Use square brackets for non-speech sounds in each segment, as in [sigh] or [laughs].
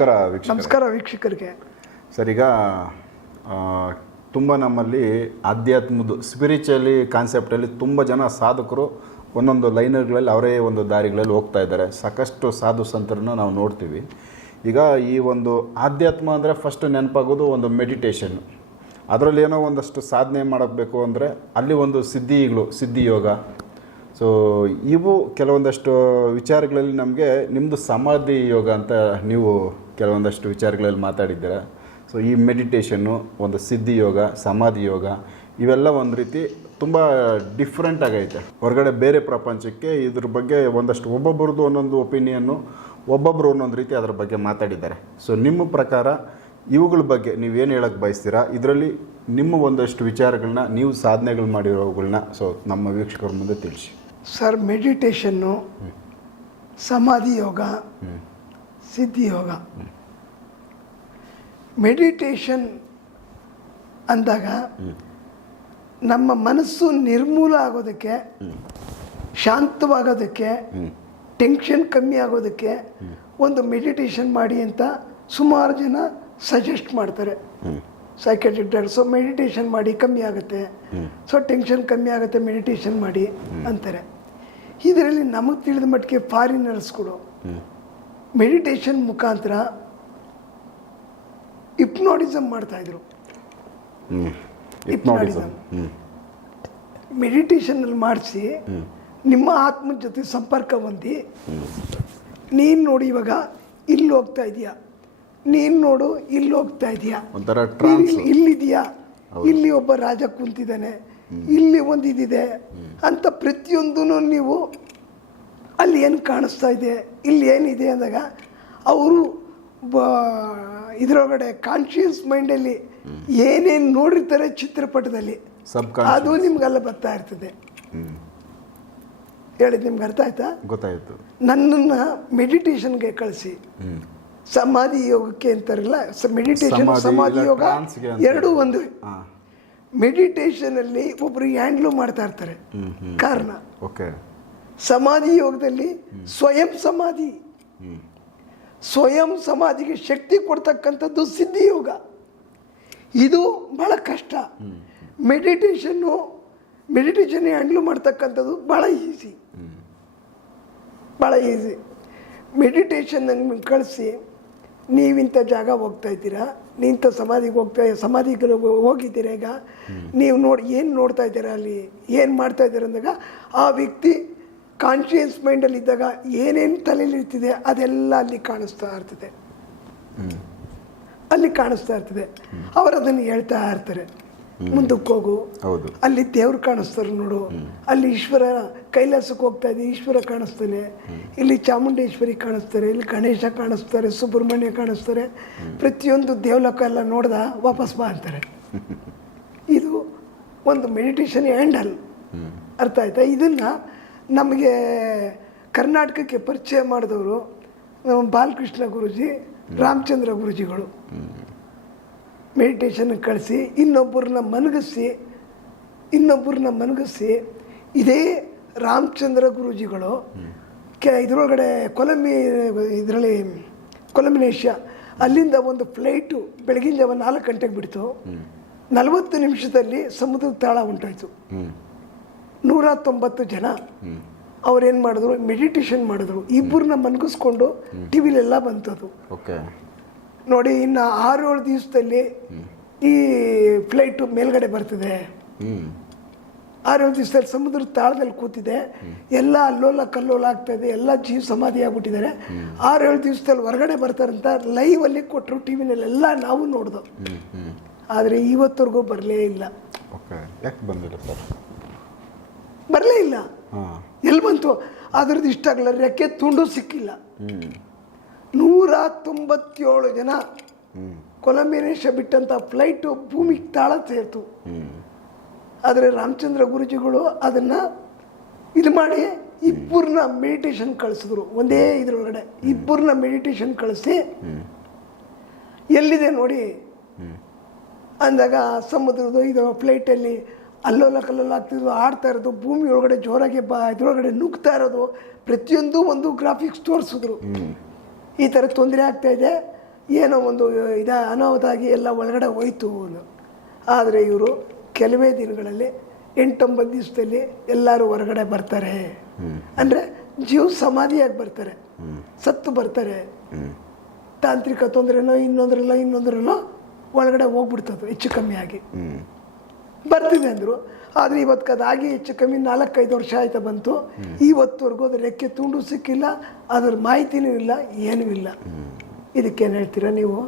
ನಮಸ್ಕಾರ ವೀಕ್ಷಕ ನಮಸ್ಕಾರ ವೀಕ್ಷಕರಿಗೆ. ಸರ್ ಈಗ ತುಂಬ ನಮ್ಮಲ್ಲಿ ಆಧ್ಯಾತ್ಮದ ಸ್ಪಿರಿಚುವಲಿ ಕಾನ್ಸೆಪ್ಟಲ್ಲಿ ತುಂಬ ಜನ ಸಾಧಕರು ಒಂದೊಂದು ಲೈನರ್ಗಳಲ್ಲಿ ಅವರೇ ಒಂದು ದಾರಿಗಳಲ್ಲಿ ಹೋಗ್ತಾ ಇದ್ದಾರೆ. ಸಾಕಷ್ಟು ಸಾಧು ಸಂತರನ್ನು ನಾವು ನೋಡ್ತೀವಿ. ಈಗ ಈ ಒಂದು ಆಧ್ಯಾತ್ಮ ಅಂದರೆ ಫಸ್ಟ್ ನೆನಪಾಗೋದು ಒಂದು ಮೆಡಿಟೇಷನ್ ಅದರಲ್ಲಿ ಏನೋ ಒಂದಷ್ಟು ಸಾಧನೆ ಮಾಡಬೇಕು ಅಂದರೆ ಅಲ್ಲಿ ಒಂದು ಸಿದ್ಧಿಗಳು ಸಿದ್ಧಿ ಯೋಗ. ಸೊ ಇವು ಕೆಲವೊಂದಷ್ಟು ವಿಚಾರಗಳಲ್ಲಿ ನಮಗೆ ನಿಮ್ಮದು ಸಮಾಧಿ ಯೋಗ ಅಂತ ನೀವು ಕೆಲವೊಂದಷ್ಟು ವಿಚಾರಗಳಲ್ಲಿ ಮಾತಾಡಿದ್ದೀರ. ಸೊ ಈ ಮೆಡಿಟೇಷನ್ನು ಒಂದು ಸಿದ್ಧಿ ಯೋಗ ಸಮಾಧಿ ಯೋಗ ಇವೆಲ್ಲ ಒಂದು ರೀತಿ ತುಂಬ ಡಿಫ್ರೆಂಟ್ ಆಗೈತೆ. ಹೊರಗಡೆ ಬೇರೆ ಪ್ರಪಂಚಕ್ಕೆ ಇದ್ರ ಬಗ್ಗೆ ಒಂದಷ್ಟು ಒಬ್ಬೊಬ್ರದ್ದು ಒಂದೊಂದು ಒಪಿನಿಯನ್ನು ಒಬ್ಬೊಬ್ಬರು ಒಂದೊಂದು ರೀತಿ ಅದರ ಬಗ್ಗೆ ಮಾತಾಡಿದ್ದಾರೆ. ಸೊ ನಿಮ್ಮ ಪ್ರಕಾರ ಇವುಗಳ ಬಗ್ಗೆ ನೀವೇನು ಹೇಳಕ್ಕೆ ಬಯಸ್ತೀರಾ? ಇದರಲ್ಲಿ ನಿಮ್ಮ ಒಂದಷ್ಟು ವಿಚಾರಗಳನ್ನ ನೀವು ಸಾಧನೆಗಳು ಮಾಡಿರೋಗಳನ್ನ ಸೊ ನಮ್ಮ ವೀಕ್ಷಕರ ಮುಂದೆ ತಿಳಿಸಿ. ಸರ್ ಮೆಡಿಟೇಷನ್ನು ಸಮಾಧಿ ಯೋಗ ಸಿದ್ಧಿ ಯೋಗ ಮೆಡಿಟೇಷನ್ ಅಂದಾಗ ನಮ್ಮ ಮನಸ್ಸು ನಿರ್ಮೂಲ ಆಗೋದಕ್ಕೆ ಶಾಂತವಾಗೋದಕ್ಕೆ ಟೆನ್ಷನ್ ಕಮ್ಮಿ ಆಗೋದಕ್ಕೆ ಒಂದು ಮೆಡಿಟೇಷನ್ ಮಾಡಿ ಅಂತ ಸುಮಾರು ಜನ ಸಜೆಸ್ಟ್ ಮಾಡ್ತಾರೆ. ಸೈಕೆಟ್ರಿಕ್ ಸೊ ಮೆಡಿಟೇಷನ್ ಮಾಡಿ ಕಮ್ಮಿ ಆಗುತ್ತೆ. ಸೊ ಟೆನ್ಷನ್ ಕಮ್ಮಿ ಆಗುತ್ತೆ ಮೆಡಿಟೇಷನ್ ಮಾಡಿ ಅಂತಾರೆ. ಇದರಲ್ಲಿ ನಮಗೆ ತಿಳಿದ ಮಟ್ಟಿಗೆ ಫಾರಿನರ್ಸ್ಗಳು ಮೆಡಿಟೇಷನ್ ಮುಖಾಂತರ ಇಪ್ನೋಡಿಸಮ್ ಮಾಡ್ತಾಯಿದ್ರು ಇಪ್ನೋಡಿಸಮ್ ಮೆಡಿಟೇಷನಲ್ಲಿ ಮಾಡಿಸಿ ನಿಮ್ಮ ಆತ್ಮ ಜೊತೆ ಸಂಪರ್ಕ ಹೊಂದಿ. ನೀನು ನೋಡಿ ಇವಾಗ ಇಲ್ಲಿ ಹೋಗ್ತಾ ಇದೀಯಾ? ನೀನು ನೋಡು ಇಲ್ಲಿ ಹೋಗ್ತಾ ಇದೀಯಾ? ಇಲ್ಲಿದೆಯಾ? ಇಲ್ಲಿ ಒಬ್ಬ ರಾಜ ಕುಂತಿದ್ದಾನೆ. ಇಲ್ಲಿ ಒಂದು ಇದಿದೆ ಅಂತ ಪ್ರತಿಯೊಂದೂ ನೀವು ಅಲ್ಲಿ ಏನು ಕಾಣಿಸ್ತಾ ಇದೆ ಇಲ್ಲಿ ಏನಿದೆ ಅಂದಾಗ ಅವರು ಬ ಇದರೊಳಗಡೆ ಕಾನ್ಷಿಯಸ್ ಮೈಂಡಲ್ಲಿ ಏನೇನು ನೋಡಿರ್ತಾರೆ ಚಿತ್ರಪಟದಲ್ಲಿ ಅದು ನಿಮ್ಗೆಲ್ಲ ಬರ್ತಾ ಇರ್ತದೆ. ಹೇಳಿದ್ ನಿಮ್ಗೆ ಅರ್ಥ ಆಯ್ತಾ? ಗೊತ್ತಾಯ್ತು. ನನ್ನನ್ನು ಮೆಡಿಟೇಷನ್ಗೆ ಕಳಿಸಿ. ಸಮಾಧಿ ಯೋಗಕ್ಕೆ ಅಂತಾರಲ್ಲ ಮೆಡಿಟೇಷನ್ ಸಮಾಧಿ ಯೋಗ ಎರಡೂ ಒಂದು. ಮೆಡಿಟೇಷನಲ್ಲಿ ಒಬ್ಬರು ಹ್ಯಾಂಡ್ಲು ಮಾಡ್ತಾ ಇರ್ತಾರೆ. ಕಾರಣ. ಓಕೆ ಸಮಾಧಿ ಯೋಗದಲ್ಲಿ ಸ್ವಯಂ ಸಮಾಧಿ. ಸ್ವಯಂ ಸಮಾಧಿಗೆ ಶಕ್ತಿ ಕೊಡ್ತಕ್ಕಂಥದ್ದು ಸಿದ್ಧಿ ಯೋಗ. ಇದು ಬಹಳ ಕಷ್ಟ. ಮೆಡಿಟೇಷನ್ನು ಮೆಡಿಟೇಷನ್ ಹ್ಯಾಂಡ್ಲ್ ಮಾಡ್ತಕ್ಕಂಥದ್ದು ಭಾಳ ಈಸಿ. ಭಾಳ ಈಸಿ. ಮೆಡಿಟೇಷನ್ ನನಗೆ ಕಳಿಸಿ ನೀವಿಂಥ ಜಾಗ ಹೋಗ್ತಾ ಇದ್ದೀರಾ? ನೀಂಥ ಸಮಾಧಿಗೆ ಹೋಗ್ತಾ ಸಮಾಧಿಗೆ ಹೋಗಿದ್ದೀರಾ ಈಗ? ನೀವು ನೋಡಿ ಏನು ನೋಡ್ತಾ ಇದ್ದೀರಾ ಅಲ್ಲಿ? ಏನು ಮಾಡ್ತಾ ಇದ್ದೀರಾ ಅಂದಾಗ ಆ ವ್ಯಕ್ತಿ ಕಾನ್ಷಿಯಸ್ ಮೈಂಡಲ್ಲಿ ಇದ್ದಾಗ ಏನೇನು ತಲೆಯಲ್ಲಿ ಇರ್ತಿದೆ ಅದೆಲ್ಲ ಅಲ್ಲಿ ಕಾಣಿಸ್ತಾ ಇರ್ತದೆ. ಅಲ್ಲಿ ಕಾಣಿಸ್ತಾ ಇರ್ತದೆ. ಅವರು ಅದನ್ನು ಹೇಳ್ತಾ ಇರ್ತಾರೆ. ಮುಂದಕ್ಕೆ ಹೋಗು. ಹೌದು. ಅಲ್ಲಿ ದೇವ್ರು ಕಾಣಿಸ್ತಾರೆ ನೋಡು. ಅಲ್ಲಿ ಈಶ್ವರ ಕೈಲಾಸಕ್ಕೆ ಹೋಗ್ತಾ ಇದೆ ಈಶ್ವರ ಕಾಣಿಸ್ತಾನೆ. ಇಲ್ಲಿ ಚಾಮುಂಡೇಶ್ವರಿ ಕಾಣಿಸ್ತಾರೆ ಇಲ್ಲಿ ಗಣೇಶ ಕಾಣಿಸ್ತಾರೆ ಸುಬ್ರಹ್ಮಣ್ಯ ಕಾಣಿಸ್ತಾರೆ. ಪ್ರತಿಯೊಂದು ದೇವಲೋಕ ಎಲ್ಲ ನೋಡ್ದ ವಾಪಸ್ ಬಾ ಅಂತಾರೆ. [laughs] ಇದು ಒಂದು ಮೆಡಿಟೇಷನ್ ಹ್ಯಾಂಡಲ್ ಅರ್ಥ ಆಯ್ತಾ? ಇದನ್ನು ನಮಗೆ ಕರ್ನಾಟಕಕ್ಕೆ ಪರಿಚಯ ಮಾಡಿದವರು ನಮ್ಮ ಬಾಲಕೃಷ್ಣ ಗುರುಜಿ ರಾಮಚಂದ್ರ ಗುರುಜಿಗಳು. ಮೆಡಿಟೇಷನ್ ಕಳಿಸಿ ಇನ್ನೊಬ್ಬರನ್ನ ಮನಗಿಸಿ ಇನ್ನೊಬ್ಬರನ್ನ ಮನಗಿಸಿ ಇದೇ ರಾಮಚಂದ್ರ ಗುರೂಜಿಗಳು. ಕೆ ಇದರೊಳಗಡೆ ಕೊಲಂಬಿ ಇದರಲ್ಲಿ ಕೊಲಂಬಿನೇಷ್ಯಾ ಅಲ್ಲಿಂದ ಒಂದು ಫ್ಲೈಟು ಬೆಳಗಿನ ಜಾವ ನಾಲ್ಕು ಗಂಟೆಗೆ ಬಿಡ್ತು. ನಲವತ್ತು ನಿಮಿಷದಲ್ಲಿ ಸಮುದ್ರದ ತಾಳ ಉಂಟಾಯಿತು. ನೂರ ತೊಂಬತ್ತು ಜನ ಅವ್ರೇನು ಮಾಡಿದ್ರು ಮೆಡಿಟೇಷನ್ ಮಾಡಿದ್ರು. ಇಬ್ಬರನ್ನ ಮನಗಿಸ್ಕೊಂಡು ಟಿ ವಿಲೆಲ್ಲ ಬಂತದು. ಓಕೆ. ನೋಡಿ ಇನ್ನು ಆರು ಏಳು ದಿವಸದಲ್ಲಿ ಈ ಫ್ಲೈಟು ಮೇಲ್ಗಡೆ ಬರ್ತಿದೆ. ಆರೇಳು ಆರು ಏಳು ದಿವಸದಲ್ಲಿ ಸಮುದ್ರ ತಾಳದಲ್ಲಿ ಕೂತಿದೆ. ಎಲ್ಲ ಅಲ್ಲೋಲ ಕಲ್ಲೋಲ ಆಗ್ತಾ ಇದೆ ಎಲ್ಲ ಜೀವ ಸಮಾಧಿ ಆಗ್ಬಿಟ್ಟಿದ್ದಾರೆ. ಆರೇಳು ಏಳು ದಿವಸದಲ್ಲಿ ಹೊರಗಡೆ ಬರ್ತಾರಂತ ಲೈವಲ್ಲಿ ಕೊಟ್ಟರು ಟಿ ವಿನಲ್ಲೆಲ್ಲ ನಾವು ನೋಡ್ದು. ಆದರೆ ಇವತ್ತವರೆಗೂ ಬರಲೇ ಇಲ್ಲ. ಓಕೆ. ಯಾಕೆ ಬಂದಿಲ್ಲ ಸರ್? ಎಲ್ಲಿ ಬಂತು? ಅದ್ರದ್ದು ಇಷ್ಟ ಆಗಲ್ಲ. ರೆಕ್ಕೆ ತುಂಡು ಸಿಕ್ಕಿಲ್ಲ. ನೂರ ತೊಂಬತ್ತೇಳು ಜನ ಕೊಲಂಬಿನೇಶ ಬಿಟ್ಟಂಥ ಫ್ಲೈಟು ಭೂಮಿಗೆ ತಾಳ ಸೇರ್ತು. ಆದರೆ ರಾಮಚಂದ್ರ ಗುರುಜಿಗಳು ಅದನ್ನು ಇದು ಮಾಡಿ ಇಬ್ಬರನ್ನ ಮೆಡಿಟೇಷನ್ ಕಳಿಸಿದ್ರು. ಒಂದೇ ಇದ್ರೊಳಗಡೆ. ಇಬ್ಬರನ್ನ ಮೆಡಿಟೇಷನ್ ಕಳಿಸಿ ಎಲ್ಲಿದೆ ನೋಡಿ? ಅಂದಾಗ ಸಮುದ್ರದ ಇದು ಫ್ಲೈಟಲ್ಲಿ ಅಲ್ಲೋಲ ಕಲ್ಲೋಲ ಆಗ್ತಿದ್ರು ಆಡ್ತಾ ಇರೋದು, ಭೂಮಿ ಒಳಗಡೆ ಜೋರಾಗಿ ಬಾ ಇದ್ರೊಳಗಡೆ ನುಗ್ತಾ ಇರೋದು, ಪ್ರತಿಯೊಂದು ಒಂದು ಗ್ರಾಫಿಕ್ಸ್ ತೋರಿಸಿದ್ರು. ಈ ಥರ ತೊಂದರೆ ಆಗ್ತಾ ಇದೆ. ಏನೋ ಒಂದು ಇದ ಅನಾಹುತ ಆಗಿ ಎಲ್ಲ ಒಳಗಡೆ ಹೋಯ್ತು ಆದರೆ ಇವರು ಕೆಲವೇ ದಿನಗಳಲ್ಲಿ ಎಂಟೊಂಬತ್ತು ದಿವಸದಲ್ಲಿ ಎಲ್ಲರೂ ಹೊರಗಡೆ ಬರ್ತಾರೆ. ಅಂದರೆ ಜೀವ ಸಮಾಧಿಯಾಗಿ ಬರ್ತಾರೆ. ಸತ್ತು ಬರ್ತಾರೆ. ತಾಂತ್ರಿಕ ತೊಂದರೆನೋ ಇನ್ನೊಂದ್ರಲ್ಲ, ಇನ್ನೊಂದ್ರಲ್ಲೋ ಒಳಗಡೆ ಹೋಗ್ಬಿಡ್ತದೆ, ಹೆಚ್ಚು ಕಮ್ಮಿಯಾಗಿ ಬರ್ತಿದೆ ಅಂದರು. ಆದರೆ ಇವತ್ತು ಅದಾಗಿ ಹೆಚ್ಚು ಕಮ್ಮಿ ನಾಲ್ಕೈದು ವರ್ಷ ಆಯ್ತಾ ಬಂತು. ಇವತ್ತುವರೆಗೂ ಅದ್ರ ರೆಕ್ಕೆ ತುಂಡು ಸಿಕ್ಕಿಲ್ಲ ಅದ್ರ ಮಾಹಿತಿನೂ ಇಲ್ಲ ಏನೂ ಇಲ್ಲ. ಇದಕ್ಕೇನು ಹೇಳ್ತೀರಾ ನೀವು?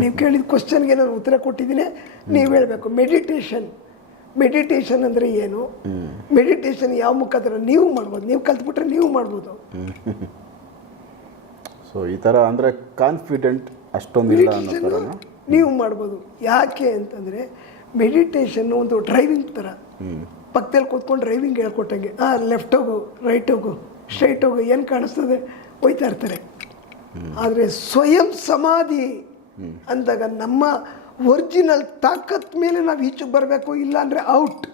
ನೀವು ಕೇಳಿದ ಕ್ವಶನ್ಗೆ ನಾನು ಉತ್ತರ ಕೊಟ್ಟಿದ್ದೀನಿ. ನೀವು ಹೇಳಬೇಕು ಮೆಡಿಟೇಷನ್ ಮೆಡಿಟೇಷನ್ ಅಂದರೆ ಏನು? ಮೆಡಿಟೇಷನ್ ಯಾವ ಮುಖಾಂತರ ನೀವು ಮಾಡ್ಬೋದು? ನೀವು ಕಲ್ತ್ಬಿಟ್ರೆ ನೀವು ಮಾಡ್ಬೋದು. ಸೊ ಈ ಥರ ಅಂದರೆ ಕಾನ್ಫಿಡೆಂಟ್ ಮೆಡಿಟೇಷನ್ ನೀವು ಮಾಡ್ಬೋದು. ಯಾಕೆ ಅಂತಂದರೆ ಮೆಡಿಟೇಷನ್ ಒಂದು ಡ್ರೈವಿಂಗ್ ಥರ ಪಕ್ಕದಲ್ಲಿ ಕೂತ್ಕೊಂಡು ಡ್ರೈವಿಂಗ್ ಹೇಳ್ಕೊಟ್ಟಂಗೆ. ಹಾಂ ಲೆಫ್ಟ್ ಹೋಗು ರೈಟ್ ಹೋಗು ಸ್ಟ್ರೈಟ್ ಹೋಗು ಏನು ಕಾಣಿಸ್ತದೆ? ಹೋಯ್ತಾ ಇರ್ತಾರೆ. ಆದರೆ ಸ್ವಯಂ ಸಮಾಧಿ ಅಂದಾಗ ನಮ್ಮ ಒರಿಜಿನಲ್ ತಾಕತ್ ಮೇಲೆ ನಾವು ಈಚೆಗೆ ಬರಬೇಕು ಇಲ್ಲ ಅಂದರೆ ಔಟ್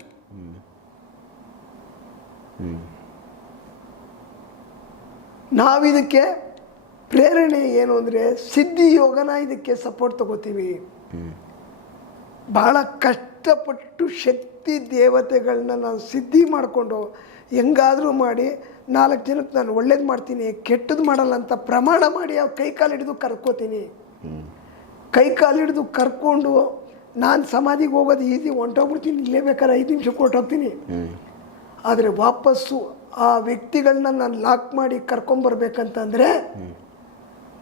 ನಾವಿದಕ್ಕೆ ಪ್ರೇರಣೆ ಏನು ಅಂದರೆ ಸಿದ್ಧಿ ಯೋಗನ ಇದಕ್ಕೆ ಸಪೋರ್ಟ್ ತಗೋತೀವಿ. ಬಹಳ ಕಷ್ಟಪಟ್ಟು ಶಕ್ತಿ ದೇವತೆಗಳನ್ನ ನಾನು ಸಿದ್ಧಿ ಮಾಡಿಕೊಂಡು ಹೆಂಗಾದರೂ ಮಾಡಿ ನಾಲ್ಕು ಜನಕ್ಕೆ ನಾನು ಒಳ್ಳೇದು ಮಾಡ್ತೀನಿ ಕೆಟ್ಟದ್ದು ಮಾಡಲ್ಲ ಅಂತ ಪ್ರಮಾಣ ಮಾಡಿ ಅವ್ರು ಕೈ ಕಾಲು ಹಿಡಿದು ಕರ್ಕೋತೀನಿ. ಕೈ ಕಾಲು ಹಿಡಿದು ಕರ್ಕೊಂಡು ನಾನು ಸಮಾಧಿಗೆ ಹೋಗೋದು ಈಸಿ ಹೊಂಟೋಗ್ಬಿಡ್ತೀನಿ ಇಲ್ಲೇ ಬೇಕಾದ್ರೆ ಐದು ನಿಮಿಷಕ್ಕೆ ಹೊರಟೋಗ್ತೀನಿ ಆದರೆ ವಾಪಸ್ಸು ಆ ವ್ಯಕ್ತಿಗಳನ್ನ ನಾನು ಲಾಕ್ ಮಾಡಿ ಕರ್ಕೊಂಬರ್ಬೇಕಂತಂದರೆ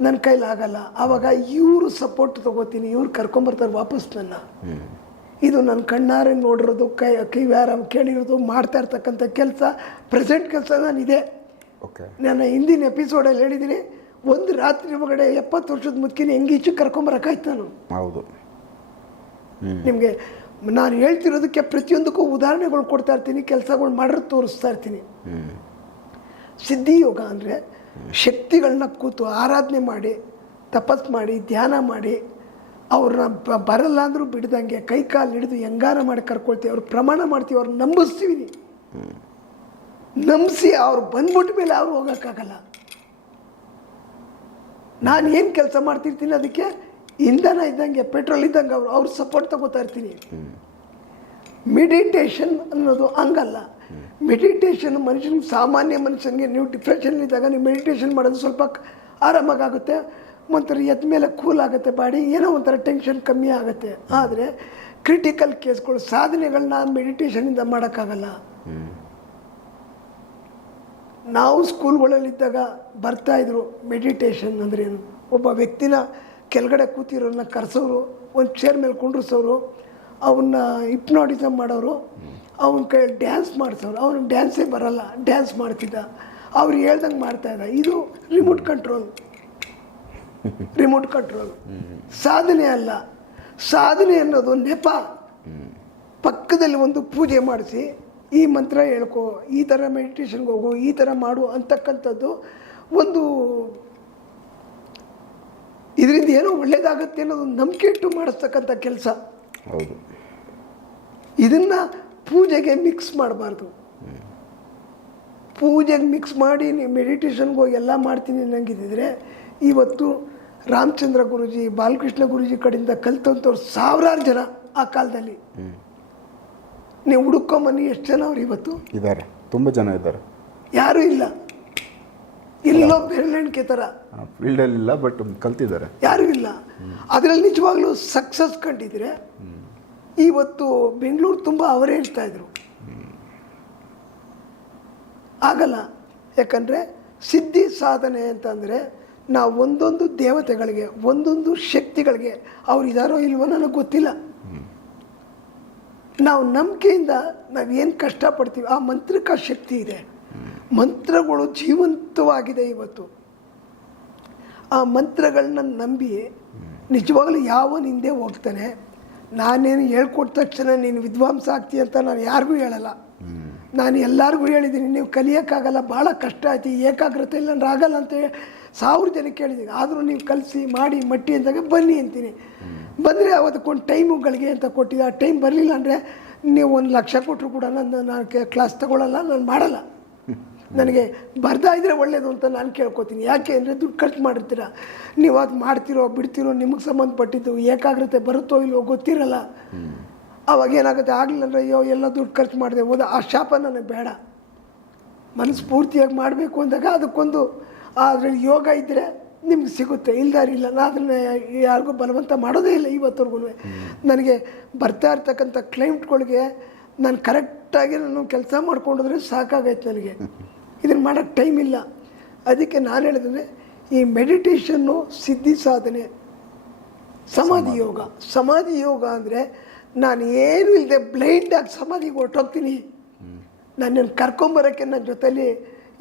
ನನ್ನ ಕೈಲಾಗಲ್ಲ ಆವಾಗ ಇವರು ಸಪೋರ್ಟ್ ತಗೋತೀನಿ ಇವ್ರು ಕರ್ಕೊಂಬರ್ತಾರೆ ವಾಪಸ್ ನನ್ನ. ಇದು ನನ್ನ ಕಣ್ಣಾರೆ ನೋಡಿರೋದು ಕೈ ಕಿವ್ಯಾರ ಕೇಳಿರೋದು ಮಾಡ್ತಾ ಇರ್ತಕ್ಕಂಥ ಕೆಲಸ ಪ್ರೆಸೆಂಟ್ ಕೆಲಸ ನಾನಿದೆ ಓಕೆ ನನ್ನ ಹಿಂದಿನ ಎಪಿಸೋಡಲ್ಲಿ ಹೇಳಿದ್ದೀನಿ ಒಂದು ರಾತ್ರಿ ಒಳಗಡೆ ಎಪ್ಪತ್ತು ವರ್ಷದ ಮುದ್ಕಿನ ಹೆಂಗೆ ಈಚೆ ಕರ್ಕೊಂಬರಕ್ಕಾಯ್ತು ನಾನು. ಹೌದು. ನಿಮಗೆ ನಾನು ಹೇಳ್ತಿರೋದಕ್ಕೆ ಪ್ರತಿಯೊಂದಕ್ಕೂ ಉದಾಹರಣೆಗಳು ಕೊಡ್ತಾ ಇರ್ತೀನಿ ಕೆಲಸಗಳು ಮಾಡಿರೋ ತೋರಿಸ್ತಾ ಇರ್ತೀನಿ. ಸಿದ್ಧಿ ಯೋಗ ಅಂದರೆ ಶಕ್ತಿಗಳನ್ನ ಕೂತು ಆರಾಧನೆ ಮಾಡಿ ತಪಸ್ ಮಾಡಿ ಧ್ಯಾನ ಮಾಡಿ ಅವ್ರನ್ನ ಬರಲ್ಲ ಅಂದರೂ ಬಿಡ್ದಂಗೆ ಕೈ ಕಾಲು ಹಿಡಿದು ಹೆಂಗಾರ ಮಾಡಿ ಕರ್ಕೊಳ್ತೀವಿ ಅವ್ರು ಪ್ರಮಾಣ ಮಾಡ್ತೀವಿ ಅವ್ರನ್ನ ನಂಬಿಸ್ತೀವಿ ನಂಬಿಸಿ ಅವ್ರು ಬಂದ್ಬಿಟ್ಟ ಮೇಲೆ ಅವ್ರು ಹೋಗೋಕ್ಕಾಗಲ್ಲ. ನಾನು ಏನು ಕೆಲಸ ಮಾಡ್ತಿರ್ತೀನಿ ಅದಕ್ಕೆ ಇಂಧನ ಇದ್ದಂಗೆ ಪೆಟ್ರೋಲ್ ಇದ್ದಂಗೆ ಅವ್ರು ಅವ್ರ ಸಪೋರ್ಟ್ ತಗೋತಾ ಇರ್ತೀನಿ. ಮೆಡಿಟೇಷನ್ ಅನ್ನೋದು ಹಂಗಲ್ಲ. ಮೆಡಿಟೇಷನ್ ಮನುಷ್ಯನಿಗೆ, ಸಾಮಾನ್ಯ ಮನುಷ್ಯನಿಗೆ ನೀವು ಡಿಪ್ರೆಷನ್ ಇದ್ದಾಗ ನೀವು ಮೆಡಿಟೇಷನ್ ಮಾಡೋದು ಸ್ವಲ್ಪ ಆರಾಮಾಗುತ್ತೆ ಒಂಥರ ಎದ್ದ ಮೇಲೆ ಕೂಲ್ ಆಗುತ್ತೆ ಬಾಡಿ, ಏನೋ ಒಂಥರ ಟೆನ್ಷನ್ ಕಮ್ಮಿ ಆಗುತ್ತೆ. ಆದರೆ ಕ್ರಿಟಿಕಲ್ ಕೇಸ್ಗಳು ಸಾಧನೆಗಳನ್ನ ಮೆಡಿಟೇಷನಿಂದ ಮಾಡೋಕ್ಕಾಗಲ್ಲ. ನಾವು ಸ್ಕೂಲ್ಗಳಲ್ಲಿದ್ದಾಗ ಬರ್ತಾಯಿದ್ರು ಮೆಡಿಟೇಷನ್ ಅಂದ್ರೆ ಏನು? ಒಬ್ಬ ವ್ಯಕ್ತಿನ ಕೆಳಗಡೆ ಕೂತಿರೋನ್ನ ಕರೆಸೋರು, ಒಂದು ಚೇರ್ ಮೇಲೆ ಕುಂಡ್ರಿಸೋರು ಅವನ್ನ ಹಿಪ್ನೋಟಿಸಮ್ ಮಾಡೋರು ಅವನ ಕೈ ಡ್ಯಾನ್ಸ್ ಮಾಡಿಸೋರು. ಅವನು ಡ್ಯಾನ್ಸೇ ಬರಲ್ಲ. ಡ್ಯಾನ್ಸ್ ಮಾಡ್ತಿದ್ದ. ಅವ್ರು ಹೇಳ್ದಂಗೆ ಮಾಡ್ತಾ ಇದ್ದ. ಇದು ರಿಮೋಟ್ ಕಂಟ್ರೋಲ್. Remote control. ಸಾಧನೆ ಅಲ್ಲ. ಸಾಧನೆ ಅನ್ನೋದು ನೆಪ. ಪಕ್ಕದಲ್ಲಿ ಒಂದು ಪೂಜೆ ಮಾಡಿಸಿ ಈ ಮಂತ್ರ ಹೇಳ್ಕೊ ಈ ಥರ ಮೆಡಿಟೇಷನ್ಗೆ ಹೋಗು ಈ ಥರ ಮಾಡು ಅಂತಕ್ಕಂಥದ್ದು ಒಂದು ಇದರಿಂದ ಏನೋ ಒಳ್ಳೇದಾಗುತ್ತೆ ಅನ್ನೋದು ನಂಬಿಕೆ ಇಟ್ಟು ಮಾಡಿಸ್ತಕ್ಕಂಥ ಕೆಲಸ. ಹೌದು. ಇದನ್ನು ಪೂಜೆಗೆ ಮಿಕ್ಸ್ ಮಾಡಬಾರ್ದು. ಪೂಜೆಗೆ ಮಿಕ್ಸ್ ಮಾಡಿ ನೀವು ಮೆಡಿಟೇಷನ್ಗೆ ಹೋಗಿ ಎಲ್ಲ ಮಾಡ್ತೀನಿ ಅನ್ನಂಗಿದ್ದಿದ್ರೆ ಇವತ್ತು ರಾಮಚಂದ್ರ ಗುರುಜಿ ಬಾಲಕೃಷ್ಣ ಗುರುಜಿ ಕಡೆಯಿಂದ ಕಲ್ತಂಥವ್ರು ಸಾವಿರಾರು ಜನ ಆ ಕಾಲದಲ್ಲಿ. ನೀವು ಹುಡುಕೊಂಬನ್ನಿ ಎಷ್ಟು ಜನ ಅವ್ರು ಇವತ್ತು? ಇದ್ದಾರೆ ತುಂಬ ಜನ ಇದ್ದಾರೆ ಯಾರೂ ಇಲ್ಲ. ಎಲ್ಲೋ ಬೆರಳೆಣಿಕೆ ಥರ ಫೀಲ್ಡಲ್ಲಿಲ್ಲ ಬಟ್ ಕಲ್ತಿದ್ದಾರೆ. ಯಾರೂ ಇಲ್ಲ. ಅದರಲ್ಲಿ ನಿಜವಾಗ್ಲೂ ಸಕ್ಸಸ್ ಕಂಡಿದ್ರೆ ಇವತ್ತು ಬೆಂಗಳೂರು ತುಂಬ ಅವರೇ ಹೇಳ್ತಾ ಇದ್ರು. ಆಗಲ್ಲ. ಯಾಕಂದರೆ ಸಿದ್ಧಿ ಸಾಧನೆ ಅಂತಂದರೆ ನಾವು ಒಂದೊಂದು ದೇವತೆಗಳಿಗೆ, ಒಂದೊಂದು ಶಕ್ತಿಗಳಿಗೆ ಅವ್ರು ಇದಾರೋ ಇಲ್ವೋ ನನಗೆ ಗೊತ್ತಿಲ್ಲ. ನಾವು ನಂಬಿಕೆಯಿಂದ ನಾವು ಏನು ಕಷ್ಟಪಡ್ತೀವಿ, ಆ ಮಂತ್ರಕ ಶಕ್ತಿ ಇದೆ. ಮಂತ್ರಗಳು ಜೀವಂತವಾಗಿದೆ ಇವತ್ತು. ಆ ಮಂತ್ರಗಳನ್ನ ನಂಬಿ ನಿಜವಾಗ್ಲೂ ಯಾವ ಹಿಂದೆ ಹೋಗ್ತಾನೆ? ನಾನೇನು ಹೇಳ್ಕೊಟ್ಟ ತಕ್ಷಣ ನೀನು ವಿದ್ವಾಂಸ ಆಗ್ತೀಯ ಅಂತ ನಾನು ಯಾರಿಗೂ ಹೇಳಲ್ಲ. ನಾನು ಎಲ್ಲರಿಗೂ ಹೇಳಿದ್ದೀನಿ, ನೀವು ಕಲಿಯೋಕ್ಕಾಗಲ್ಲ, ಭಾಳ ಕಷ್ಟ ಆಯ್ತು ಏಕಾಗ್ರತೆ ಇಲ್ಲ ಅಂದ್ರೆ ಆಗಲ್ಲ ಅಂತ ಸಾವಿರ ಜನಕ್ಕೆ ಹೇಳಿದ್ದೀನಿ ಆದರೂ ನೀವು ಕಲಿಸಿ, ಮಾಡಿ, ಮಟ್ಟಿ ಅಂದಾಗ ಬನ್ನಿ ಅಂತೀನಿ. ಬಂದರೆ ಅವತ್ತಕ್ಕೊಂದು ಟೈಮುಗಳಿಗೆ ಅಂತ ಕೊಟ್ಟಿದ್ದೆ. ಆ ಟೈಮ್ ಬರಲಿಲ್ಲ ಅಂದರೆ ನೀವು ಒಂದು ಲಕ್ಷ ಕೊಟ್ಟರು ಕೂಡ ನಾನು ನಾನು ಕ್ಲಾಸ್ ತಗೊಳ್ಳಲ್ಲ ನಾನು ಮಾಡಲ್ಲ. ನನಗೆ ಬರ್ತಾ ಇದ್ರೆ ಒಳ್ಳೇದು ಅಂತ ನಾನು ಕೇಳ್ಕೊತೀನಿ. ಯಾಕೆ ಅಂದರೆ ದುಡ್ಡು ಖರ್ಚು ಮಾಡಿರ್ತೀರ. ನೀವು ಅದು ಮಾಡ್ತಿರೋ, ಬಿಡ್ತಿರೋ ನಿಮಗೆ ಸಂಬಂಧಪಟ್ಟಿದ್ದು ಏಕಾಗ್ರತೆ ಬರುತ್ತೋ ಇಲ್ವೋ ಗೊತ್ತಿರಲ್ಲ. ಅವಾಗ ಏನಾಗುತ್ತೆ? ಆಗಲಿಲ್ಲ ಅಂದರೆ ಅಯ್ಯೋ, ಎಲ್ಲ ದುಡ್ಡು ಖರ್ಚು ಮಾಡಿದೆ, ಹೋದ. ಆ ಶಾಪ ನನಗೆ ಬೇಡ. ಮನಸ್ಸು ಪೂರ್ತಿಯಾಗಿ ಮಾಡಬೇಕು ಅಂದಾಗ ಅದಕ್ಕೊಂದು ಅದರಲ್ಲಿ ಯೋಗ ಇದ್ದರೆ ನಿಮ್ಗೆ ಸಿಗುತ್ತೆ. ಇಲ್ದಾರಿಲ್ಲ ನಾನು ಅದನ್ನು ಯಾರಿಗೂ ಬಲವಂತ ಮಾಡೋದೇ ಇಲ್ಲ ಇವತ್ತವರೆಗೂ ನನಗೆ ಬರ್ತಾ ಇರ್ತಕ್ಕಂಥ ಕ್ಲೈಂಟ್ಗಳಿಗೆ ನಾನು ಕರೆಕ್ಟಾಗಿ ನಾನು ಕೆಲಸ ಮಾಡ್ಕೊಂಡಿದ್ರೆ ಸಾಕಾಗೈತೆ ನನಗೆ. ಇದನ್ನು ಮಾಡೋಕ್ಕೆ ಟೈಮ್ ಇಲ್ಲ. ಅದಕ್ಕೆ ನಾನು ಹೇಳಿದ್ರೆ ಈ ಮೆಡಿಟೇಷನ್ನು ಸಿದ್ಧಿ ಸಾಧನೆ ಸಮಾಧಿ ಯೋಗ. ಸಮಾಧಿ ಯೋಗ ಅಂದರೆ ನಾನು ಏನು ಇಲ್ಲದೆ ಬ್ಲೈಂಡಾಗಿ ಸಮಾಧಿಗೆ ಹೊರ್ಟೋಗ್ತೀನಿ. ನನ್ನನ್ನು ಕರ್ಕೊಂಬರೋಕ್ಕೆ ನನ್ನ ಜೊತೆಯಲ್ಲಿ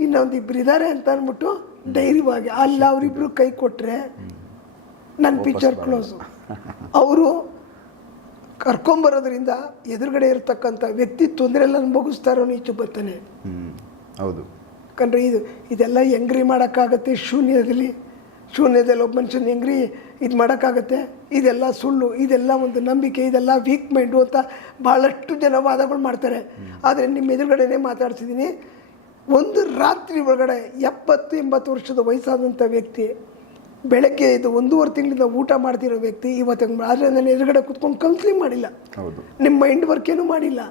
ಇನ್ನೊಂದು ಇಬ್ಬರು ಇದ್ದಾರೆ ಅಂತ ಅಂದ್ಬಿಟ್ಟು ಧೈರ್ಯವಾಗಿ ಅಲ್ಲಿ ಅವರಿಬ್ಬರು ಕೈ ಕೊಟ್ಟರೆ ನನ್ನ ಪಿಕ್ಚರ್ ಕ್ಲೋಸು ಅವರು ಕರ್ಕೊಂಬರೋದ್ರಿಂದ ಎದುರುಗಡೆ ಇರತಕ್ಕಂಥ ವ್ಯಕ್ತಿ ತೊಂದರೆ ಎಲ್ಲ ಅನುಭವಿಸ್ತಾರೋ ಈಚೆ ಬರ್ತಾನೆ. ಹೌದು. ಕಂಡ್ರೆ ಇದು, ಇದೆಲ್ಲ ಹೆಂಗ್ರಿ ಮಾಡೋಕ್ಕಾಗತ್ತೆ ಶೂನ್ಯದಲ್ಲಿ. ಶೂನ್ಯದಲ್ಲಿ ಒಬ್ಬ ಮನುಷ್ಯನ ಹೆಂಗ್ರಿ ಇದು ಮಾಡೋಕ್ಕಾಗತ್ತೆ. ಇದೆಲ್ಲ ಸುಳ್ಳು, ಇದೆಲ್ಲ ಒಂದು ನಂಬಿಕೆ, ಇದೆಲ್ಲ ವೀಕ್ ಮೈಂಡು ಅಂತ ಭಾಳಷ್ಟು ಜನ ವಾದಗಳು ಮಾಡ್ತಾರೆ. ಆದರೆ ನಿಮ್ಮ ಎದುರುಗಡೆನೇ ಮಾತಾಡ್ತಿದ್ದೀನಿ. ಒಂದು ರಾತ್ರಿ ಒಳಗಡೆ ಎಪ್ಪತ್ತು ಎಂಬತ್ತು ವರ್ಷದ ವಯಸ್ಸಾದಂಥ ವ್ಯಕ್ತಿ ಬೆಳಗ್ಗೆ ಇದು ಒಂದೂವರೆ ತಿಂಗಳಿಂದ ಊಟ ಮಾಡ್ತಿರೋ ವ್ಯಕ್ತಿ ಇವತ್ತು ಆದರೆ ನಾನು ಎದುರುಗಡೆ ಕುತ್ಕೊಂಡು ಕೌನ್ಸಿಲಿಂಗ್ ಮಾಡಿಲ್ಲ. ನಿಮ್ಮ ಮೈಂಡ್ ವರ್ಕ್ ಏನೂ ಮಾಡಿಲ್ಲ.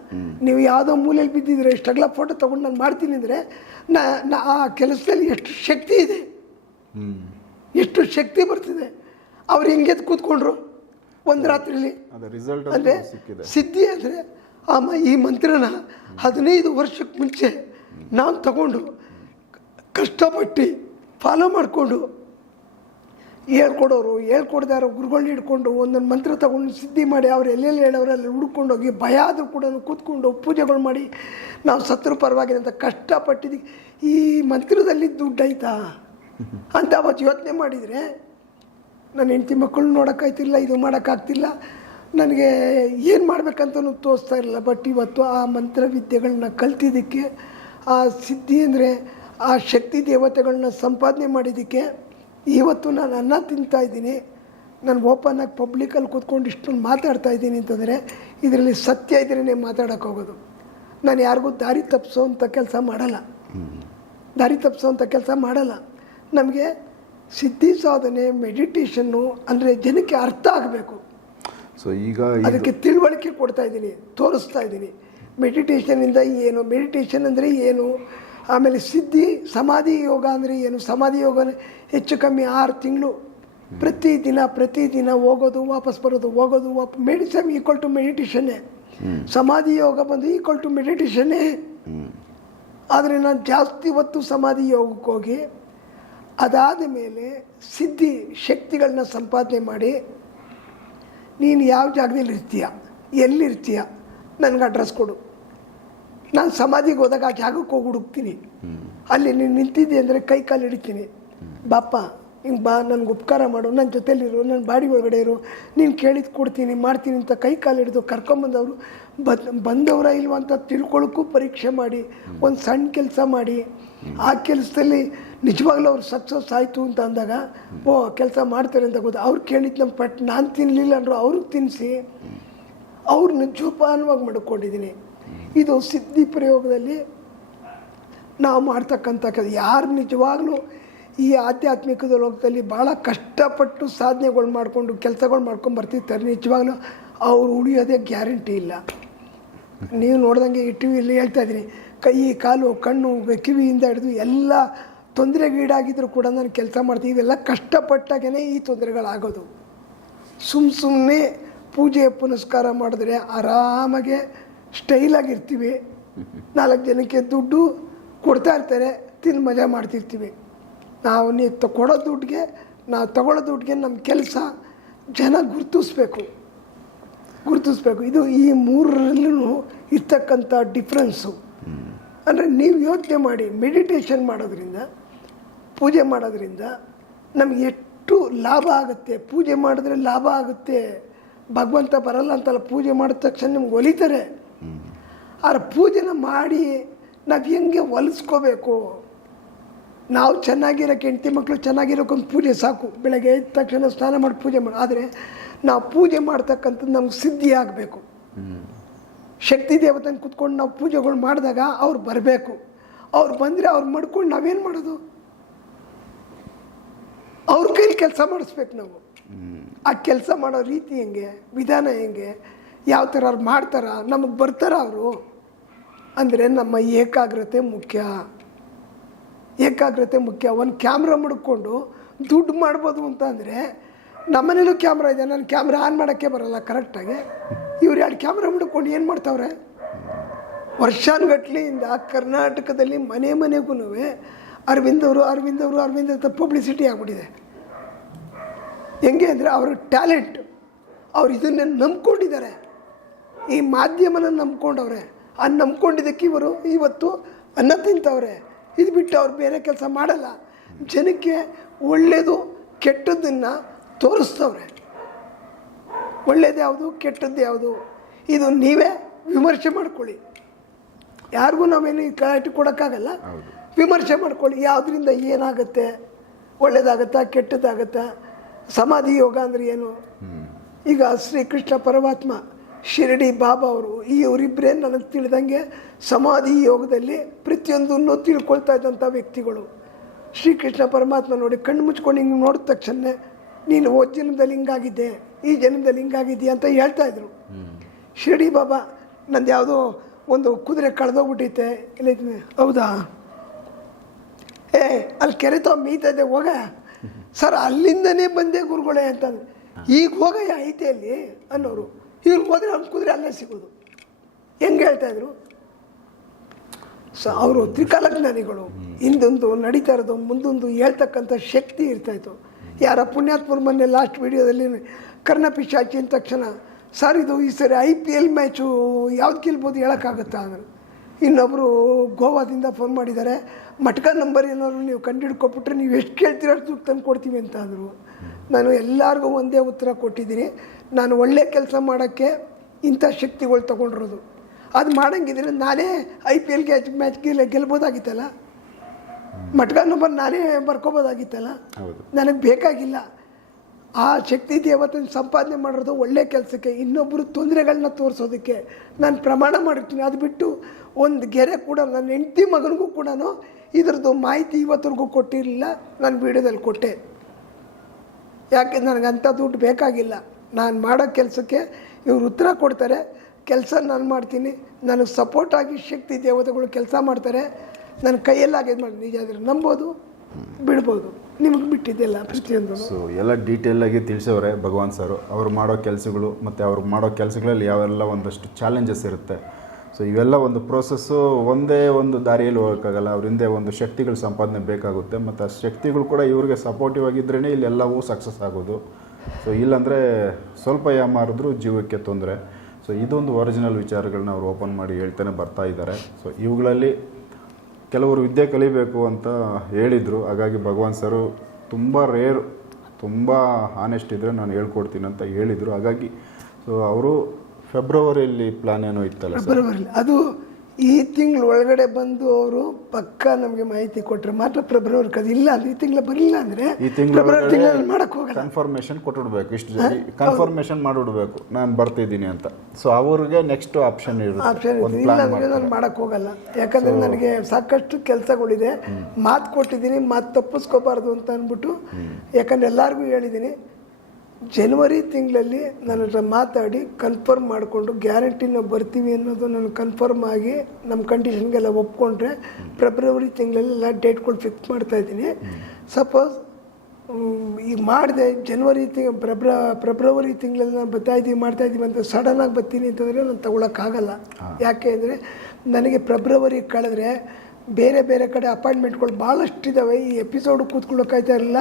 ನೀವು ಯಾವುದೋ ಮೂಲೆಯಲ್ಲಿ ಬಿದ್ದಿದ್ರೆ ಇಷ್ಟೆಲ್ಲ ಫೋಟೋ ತೊಗೊಂಡು ನಾನು ಮಾಡ್ತೀನಿ ಅಂದರೆ ನಾ ಆ ಕೆಲಸದಲ್ಲಿ ಎಷ್ಟು ಶಕ್ತಿ ಇದೆ. ಎಷ್ಟು ಶಕ್ತಿ ಬರ್ತಿದೆ. ಅವ್ರು ಹೆಂಗೆ ಕೂತ್ಕೊಂಡ್ರು? ಒಂದು ರಾತ್ರಿಲಿ. ಅಂದರೆ ಸಿದ್ಧಿ ಅಂದರೆ ಆಮ ಈ ಮಂತ್ರನ ಹದಿನೈದು ವರ್ಷಕ್ಕೆ ಮುಂಚೆ ನಾನು ತಗೊಂಡು ಕಷ್ಟಪಟ್ಟು ಫಾಲೋ ಮಾಡಿಕೊಂಡು ಹೇಳ್ಕೊಡೋರು, ಹೇಳ್ಕೊಡ್ದಾರ ಗುರುಗಳನ್ನ ಹಿಡ್ಕೊಂಡು ಒಂದೊಂದು ಮಂತ್ರ ತಗೊಂಡು ಸಿದ್ಧಿ ಮಾಡಿ ಅವ್ರು ಎಲ್ಲೆಲ್ಲಿ ಹೇಳೋರು ಅಲ್ಲಿ ಹುಡ್ಕೊಂಡು ಹೋಗಿ ಭಯ ಆದರೂ ಕೂಡ ಕೂತ್ಕೊಂಡು ಪೂಜೆಗಳು ಮಾಡಿ ನಾವು ಸತ್ರು ಪರವಾಗಿಲ್ಲ ಅಂತ ಕಷ್ಟಪಟ್ಟಿದ್ದೀವಿ ಈ ಮಂತ್ರದಲ್ಲಿ ದುಡ್ಡು ಆಯ್ತಾ? ಅಂತ ಅವತ್ತು ಯೋಚನೆ ಮಾಡಿದರೆ, ನನ್ನ ಹೆಂಡತಿ ಮಕ್ಕಳು ನೋಡೋಕ್ಕಾಯ್ತಿಲ್ಲ ಇದು ಮಾಡೋಕ್ಕಾಗ್ತಿಲ್ಲ ನನಗೆ ಏನು ಮಾಡಬೇಕಂತಲೂ ತೋರಿಸ್ತಾ ಇರಲಿಲ್ಲ. ಬಟ್ ಇವತ್ತು ಆ ಮಂತ್ರ ವಿದ್ಯೆಗಳನ್ನ ಕಲ್ತಿದ್ದಕ್ಕೆ, ಆ ಸಿದ್ಧಿ ಅಂದರೆ ಆ ಶಕ್ತಿ ದೇವತೆಗಳನ್ನ ಸಂಪಾದನೆ ಮಾಡಿದ್ದಕ್ಕೆ ಇವತ್ತು ನಾನು ಅನ್ನ ತಿಂತಾ ಇದ್ದೀನಿ. ನಾನು ಓಪನ್ ಆಗಿ ಪಬ್ಲಿಕಲ್ಲಿ ಕೂತ್ಕೊಂಡು ಇಷ್ಟೊಂದು ಮಾತಾಡ್ತಾ ಇದ್ದೀನಿ ಅಂತಂದರೆ ಇದರಲ್ಲಿ ಸತ್ಯ ಇದ್ರೇ ಮಾತಾಡೋಕೆ ಹೋಗೋದು. ನಾನು ಯಾರಿಗೂ ದಾರಿ ತಪ್ಪಿಸೋವಂಥ ಕೆಲಸ ಮಾಡಲ್ಲ. ದಾರಿ ತಪ್ಪಿಸೋವಂಥ ಕೆಲಸ ಮಾಡಲ್ಲ. ನಮಗೆ ಸಿದ್ಧಿ ಸಾಧನೆ ಮೆಡಿಟೇಷನ್ನು ಅಂದರೆ ಜನಕ್ಕೆ ಅರ್ಥ ಆಗಬೇಕು. ಸೊ ಈಗ ಅದಕ್ಕೆ ತಿಳುವಳಿಕೆ ಕೊಡ್ತಾ ಇದ್ದೀನಿ ತೋರಿಸ್ತಾ ಇದ್ದೀನಿ. ಮೆಡಿಟೇಷನಿಂದ ಏನು? ಮೆಡಿಟೇಷನ್ ಅಂದರೆ ಏನು? ಆಮೇಲೆ ಸಿದ್ಧಿ ಸಮಾಧಿ ಯೋಗ ಅಂದರೆ ಏನು? ಸಮಾಧಿ ಯೋಗ ಹೆಚ್ಚು ಕಮ್ಮಿ ಆರು ತಿಂಗಳು. ಪ್ರತಿದಿನ ಪ್ರತಿದಿನ ಹೋಗೋದು ವಾಪಸ್ ಬರೋದು ಹೋಗೋದು ವಾಪ ಮೆಡಿಸಮ್ ಈಕ್ವಲ್ ಟು ಮೆಡಿಟೇಷನ್ನೇ ಸಮಾಧಿ ಯೋಗ ಬಂದು ಈಕ್ವಲ್ ಟು ಮೆಡಿಟೇಷನ್ನೇ ಆದರೆ ನಾನು ಜಾಸ್ತಿ ಹೊತ್ತು ಸಮಾಧಿ ಯೋಗಕ್ಕೆ ಹೋಗಿ ಅದಾದ ಮೇಲೆ ಸಿದ್ಧಿ ಶಕ್ತಿಗಳನ್ನ ಸಂಪಾದನೆ ಮಾಡಿ ನೀನು ಯಾವ ಜಾಗದಲ್ಲಿ ಇರ್ತೀಯ? ಎಲ್ಲಿರ್ತೀಯ? ನನಗೆ ಅಡ್ರೆಸ್ ಕೊಡು. ನಾನು ಸಮಾಧಿಗೆ ಹೋದಾಗ ಆ ಜಾಗಕ್ಕೆ ಹೋಗಿ ಹುಡುಕ್ತೀನಿ. ಅಲ್ಲಿ ನೀನು ನಿಂತಿದ್ದೆ ಅಂದರೆ ಕೈ ಕಾಲು ಹಿಡಿತೀನಿ. ಬಾಪ್ಪ, ಹಿಂಗೆ ಬಾ, ನನಗೆ ಉಪಕಾರ ಮಾಡು ನನ್ನ ಜೊತೆಲಿರು ನನ್ನ ಬಾಡಿ ಒಳಗಡೆ ಇರು. ನೀನು ಕೇಳಿದ್ದು ಕೊಡ್ತೀನಿ, ಮಾಡ್ತೀನಿ ಅಂತ ಕೈ ಕಾಲು ಹಿಡಿದು ಕರ್ಕೊಂಬಂದವರು. ಬದ್, ಬಂದವರ ಇಲ್ವ ಅಂತ ತಿಳ್ಕೊಳ್ಳೋಕ್ಕೂ ಪರೀಕ್ಷೆ ಮಾಡಿ, ಒಂದು ಸಣ್ಣ ಕೆಲಸ ಮಾಡಿ. ಆ ಕೆಲಸದಲ್ಲಿ ನಿಜವಾಗ್ಲೂ ಅವ್ರು ಸಕ್ಸಸ್ ಆಯಿತು ಅಂತ ಅಂದಾಗ, ಓ, ಕೆಲಸ ಮಾಡ್ತಾರೆ ಅಂತ ಗೊತ್ತು ಅವ್ರು ಕೇಳಿದ್ದು ನಮ್ಮ ಪಟ್ ನಾನು ತಿನ್ನಲಿಲ್ಲ ಅಂದರು ಅವ್ರಿಗೆ ತಿನ್ನಿಸಿ ಅವ್ರನ್ನ ಜೋಪಾನವಾಗಿ ಮಾಡ್ಕೊಂಡಿದ್ದೀನಿ ಇದು ಸಿದ್ಧಿ ಪ್ರಯೋಗದಲ್ಲಿ ನಾವು ಮಾಡ್ತಕ್ಕಂಥ ಕೆಲಸ. ಯಾರು ನಿಜವಾಗ್ಲೂ ಈ ಆಧ್ಯಾತ್ಮಿಕದ ಲೋಕದಲ್ಲಿ ಭಾಳ ಕಷ್ಟಪಟ್ಟು ಸಾಧನೆಗಳು ಮಾಡಿಕೊಂಡು ಕೆಲಸಗಳು ಮಾಡ್ಕೊಂಡು ಬರ್ತಿರ್ತಾರೆ. ನಿಜವಾಗ್ಲೂ ಅವ್ರು ಉಳಿಯೋದೇ ಗ್ಯಾರಂಟಿ ಇಲ್ಲ. ನೀವು ನೋಡ್ದಂಗೆ ಈ ಟಿ ವಿಯಲ್ಲಿ ಹೇಳ್ತಾ ಇದ್ದೀನಿ. ಕೈ, ಕಾಲು, ಕಣ್ಣು, ಕಿವಿಯಿಂದ ಹಿಡಿದು ಎಲ್ಲ ತೊಂದರೆಗೀಡಾಗಿದ್ದರೂ ಕೂಡ ನಾನು ಕೆಲಸ ಮಾಡ್ತೀನಿ. ಇವೆಲ್ಲ ಕಷ್ಟಪಟ್ಟಾಗೇ ಈ ತೊಂದರೆಗಳಾಗೋದು. ಸುಮ್ಮ ಸುಮ್ಮನೆ ಪೂಜೆ ಪುನಸ್ಕಾರ ಮಾಡಿದ್ರೆ ಆರಾಮಾಗೆ ಸ್ಟೈಲಾಗಿರ್ತೀವಿ ನಾಲ್ಕು ಜನಕ್ಕೆ ದುಡ್ಡು ಕೊಡ್ತಾ ಇರ್ತಾರೆ ತಿಂದು ಮಜಾ ಮಾಡ್ತಿರ್ತೀವಿ. ನಾವು ನೀವು ಕೊಡೋ ದುಡ್ಡಿಗೆ, ನಾವು ತಗೊಳ್ಳೋ ದುಡ್ಡಿಗೆ ನಮ್ಮ ಕೆಲಸ ಜನ ಗುರುತಿಸ್ಬೇಕು. ಗುರುತಿಸ್ಬೇಕು. ಇದು ಈ ಮೂರರಲ್ಲೂ ಇರ್ತಕ್ಕಂಥ ಡಿಫ್ರೆನ್ಸು ಅಂದರೆ ನೀವು ಯೋಚನೆ ಮಾಡಿ ಮೆಡಿಟೇಷನ್ ಮಾಡೋದ್ರಿಂದ, ಪೂಜೆ ಮಾಡೋದ್ರಿಂದ ನಮ್ಗೆ ಎಷ್ಟು ಲಾಭ ಆಗುತ್ತೆ. ಪೂಜೆ ಮಾಡಿದ್ರೆ ಲಾಭ ಆಗುತ್ತೆ. ಭಗವಂತ ಬರಲ್ಲ ಅಂತಲ್ಲ, ಪೂಜೆ ಮಾಡಿದ ತಕ್ಷಣ ನಿಮ್ಗೆ ಒಲಿತಾರೆ. ಆದ್ರೆ ಪೂಜೆನ ಮಾಡಿ ನಾವು ಹೆಂಗೆ ಹೊಲಿಸ್ಕೋಬೇಕು? ನಾವು ಚೆನ್ನಾಗಿರೋಕೆ ಹೆಂಡತಿ ಮಕ್ಕಳು ಚೆನ್ನಾಗಿರೋಕೊಂದು ಪೂಜೆ ಸಾಕು. ಬೆಳಗ್ಗೆ ಎದ್ದ ತಕ್ಷಣ ಸ್ನಾನ ಮಾಡಿ ಪೂಜೆ ಮಾಡಿ. ಆದರೆ ನಾವು ಪೂಜೆ ಮಾಡ್ತಕ್ಕಂಥದ್ದು ನಮ್ಗೆ ಸಿದ್ಧಿ ಆಗಬೇಕು. ಶಕ್ತಿ ದೇವತನ ಕುತ್ಕೊಂಡು ನಾವು ಪೂಜೆಗಳು ಮಾಡಿದಾಗ ಅವ್ರು ಬರಬೇಕು. ಅವ್ರು ಬಂದರೆ ಅವ್ರು ಮಾಡ್ಕೊಂಡು ನಾವೇನು ಮಾಡೋದು? ಅವ್ರ ಕೈಲಿ ಕೆಲಸ ಮಾಡಿಸ್ಬೇಕು ನಾವು. ಆ ಕೆಲಸ ಮಾಡೋ ರೀತಿ ಹೆಂಗೆ? ವಿಧಾನ ಹೆಂಗೆ? ಯಾವ ಥರ ಅವ್ರು ಮಾಡ್ತಾರ, ನಮಗೆ ಬರ್ತಾರ ಅವರು? ಅಂದರೆ ನಮ್ಮ ಏಕಾಗ್ರತೆ ಮುಖ್ಯ. ಏಕಾಗ್ರತೆ ಮುಖ್ಯ. ಒಂದು ಕ್ಯಾಮ್ರಾ ಮುಡ್ಕೊಂಡು ದುಡ್ಡು ಮಾಡ್ಬೋದು ಅಂತ ಅಂದರೆ, ನಮ್ಮನೇಲೂ ಕ್ಯಾಮ್ರಾ ಇದೆ, ನಾನು ಕ್ಯಾಮ್ರಾ ಆನ್ ಮಾಡೋಕ್ಕೆ ಬರಲ್ಲ ಕರೆಕ್ಟಾಗಿ ಇವ್ರು ಎರಡು ಕ್ಯಾಮ್ರಾ ಮುಡ್ಕೊಂಡು ಏನು ಮಾಡ್ತಾವ್ರೆ? ವರ್ಷಾನುಗಟ್ಲೆಯಿಂದ ಕರ್ನಾಟಕದಲ್ಲಿ ಮನೆ ಮನೆಗೂ ಅರವಿಂದ್ ಅವರು ಅರವಿಂದ್ ಅವರು, ಅರವಿಂದ್ ಅಂತ ಪಬ್ಲಿಸಿಟಿ ಆಗ್ಬಿಟ್ಟಿದೆ. ಹೆಂಗೆ ಅಂದರೆ ಅವ್ರ ಟ್ಯಾಲೆಂಟ್ ಅವ್ರು ಇದನ್ನೇ ನಂಬ್ಕೊಂಡಿದ್ದಾರೆ. ಈ ಮಾಧ್ಯಮನ ನಂಬ್ಕೊಂಡವ್ರೆ. ಆ ನಂಬ್ಕೊಂಡಿದ್ದಕ್ಕೆ ಇವರು ಇವತ್ತು ಅನ್ನ ತಿಂತವ್ರೆ. ಇದು ಬಿಟ್ಟು ಅವ್ರು ಬೇರೆ ಕೆಲಸ ಮಾಡಲ್ಲ. ಜನಕ್ಕೆ ಒಳ್ಳೆಯದು ಕೆಟ್ಟದ್ದನ್ನು ತೋರಿಸ್ತವ್ರೆ. ಒಳ್ಳೇದು ಯಾವುದು ಕೆಟ್ಟದ್ದು ಯಾವುದು? ಇದು ನೀವೇ ವಿಮರ್ಶೆ ಮಾಡ್ಕೊಳ್ಳಿ. ಯಾರಿಗೂ ನಾವೇನು ಕಳಾಟಿ ಕೊಡೋಕ್ಕಾಗಲ್ಲ. ವಿಮರ್ಶೆ ಮಾಡ್ಕೊಳ್ಳಿ. ಯಾವುದರಿಂದ ಏನಾಗುತ್ತೆ? ಒಳ್ಳೇದಾಗತ್ತಾ ಕೆಟ್ಟದ್ದಾಗತ್ತಾ? ಸಮಾಧಿ ಯೋಗ ಅಂದರೆ ಏನು? ಈಗ ಶ್ರೀಕೃಷ್ಣ ಪರಮಾತ್ಮ ಶಿರಡಿ ಬಾಬಾ ಅವರು ಈ ಅವರಿಬ್ಬರೇ ನನಗೆ ತಿಳಿದಂಗೆ ಸಮಾಧಿ ಯೋಗದಲ್ಲಿ ಪ್ರತಿಯೊಂದನ್ನು ತಿಳ್ಕೊಳ್ತಾ ಇದ್ದಂಥ ವ್ಯಕ್ತಿಗಳು. ಶ್ರೀಕೃಷ್ಣ ಪರಮಾತ್ಮ ನೋಡಿ ಕಣ್ಣು ಮುಚ್ಕೊಂಡು ಹಿಂಗೆ ನೋಡಿದ ತಕ್ಷಣ ನೀನು ಓ ಜನ್ಮದಲ್ಲಿ ಹಿಂಗಾಗಿದ್ದೆ ಈ ಜನ್ಮದಲ್ಲಿ ಹಿಂಗಾಗಿದ್ದೀಯ ಅಂತ ಹೇಳ್ತಾ ಇದ್ರು. ಶಿರಡಿ ಬಾಬಾ ನಂದು ಯಾವುದೋ ಒಂದು ಕುದುರೆ ಕಳೆದೋಗ್ಬಿಟ್ಟೈತೆ ಇಲ್ಲ ಹೌದಾ? ಏ ಅಲ್ಲಿ ಕೆರೆ ತೋ ಮೀತಾ ಇದೆ ಹೋಗ. ಸರ್ ಅಲ್ಲಿಂದನೇ ಬಂದೆ ಗುರುಗಳೇ ಅಂತಂದ್ರೆ. ಈಗ ಹೋಗಯ್ಯ ಐತೆ ಅಲ್ಲಿ ಅನ್ನೋರು. ಇವ್ರು ಹೋದ್ರೆ ಅವ್ನು ಕುದುರೆ ಅಲ್ಲೇ ಸಿಗೋದು. ಹೆಂಗೆ ಹೇಳ್ತಾ ಇದ್ರು? ಸೊ ಅವರು ತ್ರಿಕಾಲಜ್ಞಾನಿಗಳು ಹಿಂದೊಂದು ನಡೀತಾ ಇರೋದು, ಮುಂದೊಂದು ಹೇಳ್ತಕ್ಕಂಥ ಶಕ್ತಿ ಇರ್ತಾಯಿತ್ತು ಯಾರ ಪುಣ್ಯಾತ್ಮರ ಮೊನ್ನೆ ಲಾಸ್ಟ್ ವಿಡಿಯೋದಲ್ಲಿ ಕರ್ಣಪಿಶಾಚಿ ಅಂದ ತಕ್ಷಣ, ಸರ್, ಇದು ಈ ಸರಿ ಐ ಪಿ ಎಲ್ ಮ್ಯಾಚು ಯಾವ್ದು ಗೆಲ್ಬೋದು ಹೇಳೋಕ್ಕಾಗುತ್ತಾ? ಅಂದ್ರೆ. ಇನ್ನೊಬ್ಬರು ಗೋವಾದಿಂದ ಫೋನ್ ಮಾಡಿದ್ದಾರೆ, ಮಟ್ಕ ನಂಬರ್ ಏನಾದ್ರು ನೀವು ಕಂಡುಹಿಡ್ಕೊಬಿಟ್ರೆ ನೀವು ಎಷ್ಟು ಕೇಳ್ತೀರೋ ಅಷ್ಟು ದುಡ್ಡು ತಂದು ಕೊಡ್ತೀವಿ ಅಂತ ಅಂದರು. ನಾನು ಎಲ್ಲರಿಗೂ ಒಂದೇ ಉತ್ತರ ಕೊಟ್ಟಿದ್ದೀನಿ. ನಾನು ಒಳ್ಳೆ ಕೆಲಸ ಮಾಡೋಕ್ಕೆ ಇಂಥ ಶಕ್ತಿಗಳು ತೊಗೊಂಡಿರೋದು. ಅದು ಮಾಡಂಗಿದ್ರೆ ನಾನೇ ಐ ಪಿ ಎಲ್ಗೆ ಮ್ಯಾಚ್ ಗೆಲ್ಲ ಗೆಲ್ಬೋದಾಗಿತ್ತಲ್ಲ? ಮಟ್ಕ ನಂಬರ್ ನಾನೇ ಬರ್ಕೋಬೋದಾಗಿತ್ತಲ್ಲ? ನನಗೆ ಬೇಕಾಗಿಲ್ಲ. ಆ ಶಕ್ತಿ ದೇವತನ ಸಂಪಾದನೆ ಮಾಡಿರೋದು ಒಳ್ಳೆ ಕೆಲಸಕ್ಕೆ ಇನ್ನೊಬ್ಬರು ತೊಂದರೆಗಳನ್ನ ತೋರಿಸೋದಕ್ಕೆ ನಾನು ಪ್ರಮಾಣ ಮಾಡಿರ್ತೀನಿ. ಅದು ಬಿಟ್ಟು ಒಂದು ಗೆರೆ ಕೂಡ ನನ್ನ ಹೆಂಡತಿ ಮಗನಿಗೂ ಕೂಡ ಇದ್ರದ್ದು ಮಾಹಿತಿ ಇವತ್ತರೆಗೂ ಕೊಟ್ಟಿರಲಿಲ್ಲ. ನಾನು ವೀಡಿಯೋದಲ್ಲಿ ಕೊಟ್ಟೆ. ಯಾಕೆ ನನಗೆ ಅಂಥ ದುಡ್ಡು ಬೇಕಾಗಿಲ್ಲ? ನಾನು ಮಾಡೋ ಕೆಲಸಕ್ಕೆ ಇವರು ಉತ್ತರ ಕೊಡ್ತಾರೆ. ಕೆಲಸ ನಾನು ಮಾಡ್ತೀನಿ. ನನಗೆ ಸಪೋರ್ಟ್ ಆಗಿ ಶಕ್ತಿ ದೇವತೆಗಳು ಕೆಲಸ ಮಾಡ್ತಾರೆ. ನನ್ನ ಕೈಯಲ್ಲಾಗಿದ್ದು ಮಾಡಿ ನಿಜ ಆದರೆ ನಂಬೋದು, ಬಿಡ್ಬೋದು. ನಿಮಗೆ ಬಿಟ್ಟಿದ್ದೆಲ್ಲ ಪ್ರತಿಯೊಂದು ಸೊ ಎಲ್ಲ ಡೀಟೇಲಾಗಿ ತಿಳಿಸೋರೆ ಭಗವಾನ್ ಸರ್. ಅವ್ರು ಮಾಡೋ ಕೆಲಸಗಳು ಮತ್ತು ಅವ್ರು ಮಾಡೋ ಕೆಲಸಗಳಲ್ಲಿ ಯಾವೆಲ್ಲ ಒಂದಷ್ಟು ಚಾಲೆಂಜಸ್ ಇರುತ್ತೆ. ಸೊ ಇವೆಲ್ಲ ಒಂದು ಪ್ರೋಸೆಸ್ಸು ಒಂದೇ ಒಂದು ದಾರಿಯಲ್ಲಿ ಹೋಗೋಕ್ಕಾಗಲ್ಲ. ಅವ್ರ ಹಿಂದೆ ಒಂದು ಶಕ್ತಿಗಳು ಸಂಪಾದನೆ ಬೇಕಾಗುತ್ತೆ. ಮತ್ತು ಆ ಶಕ್ತಿಗಳು ಕೂಡ ಇವ್ರಿಗೆ ಸಪೋರ್ಟಿವ್ ಆಗಿದ್ರೇ ಇಲ್ಲೆಲ್ಲವೂ ಸಕ್ಸಸ್ ಆಗೋದು. ಸೊ ಇಲ್ಲಾಂದರೆ ಸ್ವಲ್ಪ ಯಾಮಾರಿದ್ರೂ ಜೀವಕ್ಕೆ ತೊಂದರೆ. ಸೊ ಇದೊಂದು ಒರಿಜಿನಲ್ ವಿಚಾರಗಳನ್ನ ಅವ್ರು ಓಪನ್ ಮಾಡಿ ಹೇಳ್ತಾನೆ ಬರ್ತಾ ಇದ್ದಾರೆ ಸೊ ಇವುಗಳಲ್ಲಿ ಕೆಲವರು ವಿದ್ಯೆ ಕಲಿಬೇಕು ಅಂತ ಹೇಳಿದರು. ಹಾಗಾಗಿ ಭಗವಾನ್ ಸರು ತುಂಬ ರೇರ್ ತುಂಬ ಆನೆಸ್ಟ್ ಇದ್ದರೆ ನಾನು ಹೇಳ್ಕೊಡ್ತೀನಿ ಅಂತ ಹೇಳಿದರು. ಹಾಗಾಗಿ ಸೊ ಅವರು ಫೆಬ್ರವರಿಯಲ್ಲಿ ಪ್ಲಾನ್ ಏನೋ ಇತ್ತಲ್ಲ ಸರ್? ಫೆಬ್ರವರಿ ಅದು ಈ ತಿಂಗಳು ಒಳಗಡೆ ಬಂದು ಅವರು ಪಕ್ಕ ನಮಗೆ ಮಾಹಿತಿ ಕೊಟ್ಟರೆ ಮಾತ್ರ ಫೆಬ್ರವರಿ ಅದು ಇಲ್ಲ ಅಲ್ಲಿ ಈ ತಿಂಗಳು ಬರಲಿಲ್ಲ ಅಂದರೆ ಈ ತಿಂಗಳು ಫೆಬ್ರವರಿ ತಿಂಗಳಲ್ಲಿ ಮಾಡಕ್ಕೆ ಹೋಗಲ್ಲ. ಕನ್ಫರ್ಮೇಷನ್ ಕೊಟ್ಟುಬಿಡ್ಬೇಕು ಇಷ್ಟು ಜನ ಕನ್ಫರ್ಮೇಷನ್ ಮಾಡಿಬಿಡ್ಬೇಕು ನಾನು ಬರ್ತಿದ್ದೀನಿ ಅಂತ. ಸೊ ಅವ್ರಿಗೆ ನೆಕ್ಸ್ಟ್ ಆಪ್ಷನ್ ಇರುತ್ತೆ. ಆಪ್ಷನ್ ಒಂದು ಇಲ್ಲ ಅಂದರೆ ನಾನು ಮಾಡಕ್ಕೆ ಹೋಗಲ್ಲ. ಯಾಕಂದರೆ ನನಗೆ ಸಾಕಷ್ಟು ಕೆಲಸಗಳಿದೆ. ಮಾತು ಕೊಟ್ಟಿದ್ದೀನಿ ಮಾತು ತಪ್ಪಿಸ್ಕೋಬಾರ್ದು ಅಂತ ಅಂದ್ಬಿಟ್ಟು ಯಾಕಂದ್ರೆ ಎಲ್ಲರಿಗೂ ಹೇಳಿದ್ದೀನಿ. ಜನವರಿ ತಿಂಗಳಲ್ಲಿ ನನ್ನ ಹತ್ರ ಮಾತಾಡಿ ಕನ್ಫರ್ಮ್ ಮಾಡಿಕೊಂಡು ಗ್ಯಾರಂಟಿನ ಬರ್ತೀವಿ ಅನ್ನೋದು ನಾನು ಕನ್ಫರ್ಮ್ ಆಗಿ ನಮ್ಮ ಕಂಡೀಷನ್ಗೆಲ್ಲ ಒಪ್ಕೊಂಡ್ರೆ ಫೆಬ್ರವರಿ ತಿಂಗಳಲ್ಲೆಲ್ಲ ಡೇಟ್ಗಳು ಫಿಕ್ಸ್ ಮಾಡ್ತಾ ಇದ್ದೀನಿ. ಸಪೋಸ್ ಈಗ ಮಾಡಿದೆ ಜನವರಿ ತಿಂಗ್ ಪ್ರೆಬ್ರ ಫೆಬ್ರವರಿ ತಿಂಗಳಲ್ಲಿ ನಾನು ಬರ್ತಾ ಇದ್ದೀವಿ ಮಾಡ್ತಾ ಇದ್ದೀವಿ ಅಂತ ಸಡನ್ನಾಗಿ ಬರ್ತೀನಿ ಅಂತಂದರೆ ನಾನು ತಗೊಳಕ್ಕಾಗಲ್ಲ ಯಾಕೆ ಅಂದರೆ ನನಗೆ ಫೆಬ್ರವರಿ ಕಳೆದ್ರೆ ಬೇರೆ ಬೇರೆ ಕಡೆ ಅಪಾಯಿಂಟ್ಮೆಂಟ್ಗಳು ಭಾಳಷ್ಟಿದ್ದಾವೆ ಈ ಎಪಿಸೋಡ್ ಕೂತ್ಕೊಳ್ಳೋಕ್ಕಾಯ್ತಾ ಇರಲಿಲ್ಲ.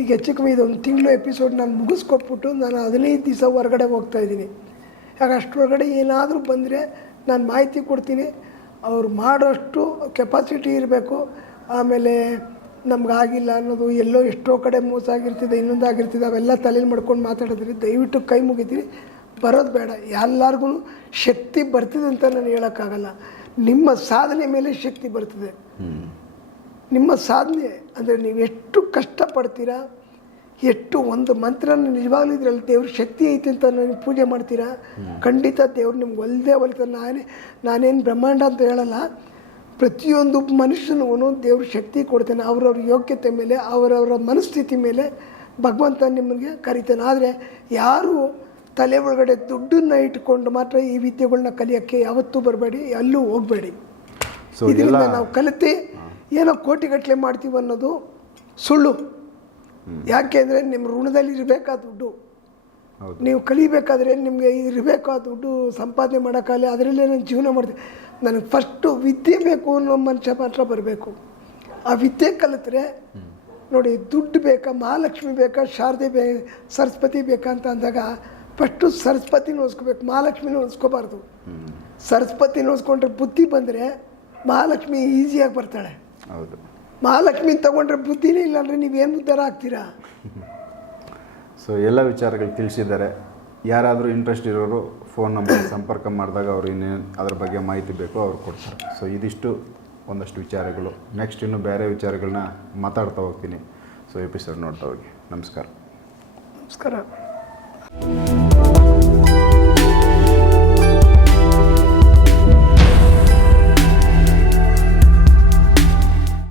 ಈಗ ಹೆಚ್ಚು ಕಮ್ಮಿ ಇದೊಂದು ತಿಂಗಳು ಎಪಿಸೋಡ್ ನಾನು ಮುಗಿಸ್ಕೊಟ್ಬಿಟ್ಟು ನಾನು ಹದಿನೈದು ದಿವಸ ಹೊರಗಡೆ ಹೋಗ್ತಾ ಇದ್ದೀನಿ. ಯಾಕೆ ಅಷ್ಟರೊಳಗಡೆ ಏನಾದರೂ ಬಂದರೆ ನಾನು ಮಾಹಿತಿ ಕೊಡ್ತೀನಿ. ಅವ್ರು ಮಾಡೋಷ್ಟು ಕೆಪಾಸಿಟಿ ಇರಬೇಕು. ಆಮೇಲೆ ನಮಗಾಗಿಲ್ಲ ಅನ್ನೋದು ಎಲ್ಲೋ ಎಷ್ಟೋ ಕಡೆ ಮೋಸ ಆಗಿರ್ತಿದೆ ಇನ್ನೊಂದಾಗಿರ್ತಿದೆ ಅವೆಲ್ಲ ತಲೆಯಲ್ಲಿ ಮಾಡ್ಕೊಂಡು ಮಾತಾಡಿದ್ರಿ. ದಯವಿಟ್ಟು ಕೈ ಮುಗಿತೀನಿ ಬರೋದು ಬೇಡ. ಎಲ್ಲರಿಗೂ ಶಕ್ತಿ ಬರ್ತಿದೆ ಅಂತ ನಾನು ಹೇಳೋಕ್ಕಾಗಲ್ಲ. ನಿಮ್ಮ ಸಾಧನೆ ಮೇಲೆ ಶಕ್ತಿ ಬರ್ತದೆ. ನಿಮ್ಮ ಸಾಧನೆ ಅಂದರೆ ನೀವು ಎಷ್ಟು ಕಷ್ಟಪಡ್ತೀರಾ, ಎಷ್ಟು ಒಂದು ಮಂತ್ರನ ನಿಜವಾಗ್ಲೂ ಇದರಲ್ಲಿ ದೇವ್ರ ಶಕ್ತಿ ಐತಿ ಅಂತ ನೀವು ಪೂಜೆ ಮಾಡ್ತೀರಾ? ಖಂಡಿತ ದೇವ್ರು ನಿಮ್ಗೆ ಒಲ್ದೇ ಒಲಿತ. ನಾನೇ, ನಾನೇನು ಬ್ರಹ್ಮಾಂಡ ಅಂತ ಹೇಳಲ್ಲ, ಪ್ರತಿಯೊಂದು ಮನುಷ್ಯನಿಗೂ ದೇವ್ರ ಶಕ್ತಿ ಕೊಡ್ತಾನೆ. ಅವರವ್ರ ಯೋಗ್ಯತೆ ಮೇಲೆ, ಅವರವರ ಮನಸ್ಥಿತಿ ಮೇಲೆ ಭಗವಂತ ನಿಮಗೆ ಕರಿತಾನೆ. ಆದರೆ ಯಾರು ತಲೆ ಒಳಗಡೆ ದುಡ್ಡನ್ನು ಇಟ್ಕೊಂಡು ಮಾತ್ರ ಈ ವಿದ್ಯೆಗಳನ್ನ ಕಲಿಯೋಕ್ಕೆ ಯಾವತ್ತೂ ಬರಬೇಡಿ ಅಲ್ಲೂ ಹೋಗಬೇಡಿ. ಇದರಿಂದ ನಾವು ಕಲಿತು ಏನೋ ಕೋಟಿಗಟ್ಟಲೆ ಮಾಡ್ತೀವಿ ಅನ್ನೋದು ಸುಳ್ಳು. ಯಾಕೆ ಅಂದರೆ ನಿಮ್ಮ ಋಣದಲ್ಲಿ ಇರಬೇಕಾ ದುಡ್ಡು? ನೀವು ಕಲಿಬೇಕಾದ್ರೆ ನಿಮಗೆ ಇರಬೇಕು ಆ ದುಡ್ಡು ಸಂಪಾದನೆ ಮಾಡೋಕ್ಕಾಗಲಿ ಅದರಲ್ಲೇ ನಾನು ಜೀವನ ಮಾಡ್ತೀನಿ ನನಗೆ ಫಸ್ಟು ವಿದ್ಯೆ ಬೇಕು ಅನ್ನೋ ಮನುಷ್ಯ ಮಾತ್ರ ಬರಬೇಕು. ಆ ವಿದ್ಯೆ ಕಲಿತ್ರೆ ನೋಡಿ ದುಡ್ಡು ಬೇಕಾ ಮಹಾಲಕ್ಷ್ಮಿ ಬೇಕಾ ಶಾರದೆ ಬೇ ಸರಸ್ವತಿ ಬೇಕಾ ಅಂತ ಅಂದಾಗ ಫಸ್ಟು ಸರಸ್ವತಿನ ಉಳಿಸ್ಕೋಬೇಕು ಮಹಾಲಕ್ಷ್ಮಿನ ಉಳಿಸ್ಕೋಬಾರ್ದು ಸರಸ್ವತಿನ ಉಳಿಸ್ಕೊಂಡ್ರೆ ಬುದ್ಧಿ ಬಂದರೆ ಮಹಾಲಕ್ಷ್ಮಿ ಈಸಿಯಾಗಿ ಬರ್ತಾಳೆ. ಹೌದು. ಮಹಾಲಕ್ಷ್ಮಿ ತಗೊಂಡ್ರೆ ಬುದ್ಧಿನೇ ಇಲ್ಲ ಅಂದರೆ ನೀವೇನು ಉದ್ಧಾರ ಆಗ್ತೀರಾ? ಸೊ ಎಲ್ಲ ವಿಚಾರಗಳು ತಿಳಿಸಿದ್ದಾರೆ. ಯಾರಾದರೂ ಇಂಟ್ರೆಸ್ಟ್ ಇರೋರು ಫೋನ್ ನಂಬರ್ ಸಂಪರ್ಕ ಮಾಡಿದಾಗ ಅವ್ರು ಇನ್ನೇನು ಅದ್ರ ಬಗ್ಗೆ ಮಾಹಿತಿ ಬೇಕೋ ಅವ್ರು ಕೊಡ್ತಾರೆ. ಸೊ ಇದಿಷ್ಟು ಒಂದಷ್ಟು ವಿಚಾರಗಳು. ನೆಕ್ಸ್ಟ್ ಇನ್ನೂ ಬೇರೆ ವಿಚಾರಗಳನ್ನ ಮಾತಾಡ್ತಾ ಹೋಗ್ತೀನಿ. ಸೊ ಎಪಿಸೋಡ್ ನೋಡ್ತಾ ಹೋಗಿ. ನಮಸ್ಕಾರ. ನಮಸ್ಕಾರ.